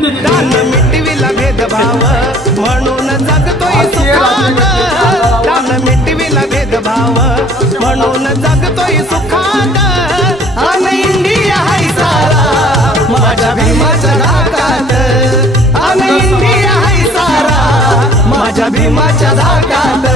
दान मिटविला भेदभाव म्हणून जगतोय सुखात, दान मिटविला भेदभाव म्हणून जगतोय सुखात. अन इंडिया हाय सारा माझ्या भीमाच्या धाकात, अन इंडिया हाय सारा माझ्या भीमाच्या धाकात.